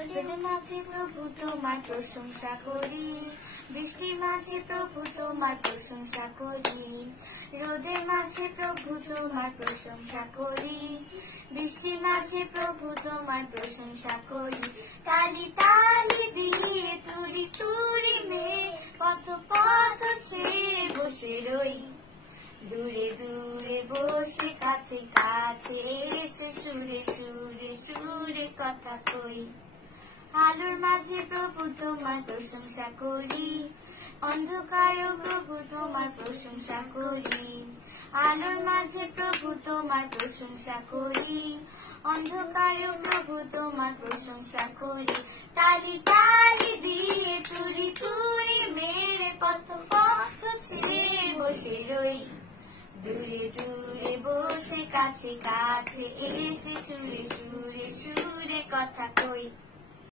রোদের মাঝে প্রভু তোমার প্রশংসা করি, বৃষ্টির মাঝে প্রভু তোমার প্রশংসা করি। রোদের মাঝে প্রভু তোমার প্রশংসা করি, বৃষ্টির মাঝে প্রভু তোমার প্রশংসা করি। তালি তালি দিয়ে তুরি তুরি মেয়ে পথ পথ ছেড়ে বসে রই। দূরে দূরে বসে কাছে কাছে এসে সুরে সুরে সুরে কথা কই। আলোর মাঝে প্রভু তোমার প্রশংসা করি, অন্ধকারেও প্রভু তোমার প্রশংসা করি। আলোর মাঝে প্রভু তোমার প্রশংসা করি, অন্ধকারেও প্রভু তোমার প্রশংসা করি। তালি তালি দিয়ে তুরি তুরি মেরে পথ পথ ছেড়ে বসে রই। দূরে দূরে বসে কাছে কাছে এসে সুরে সুরে সুরে কথা কই।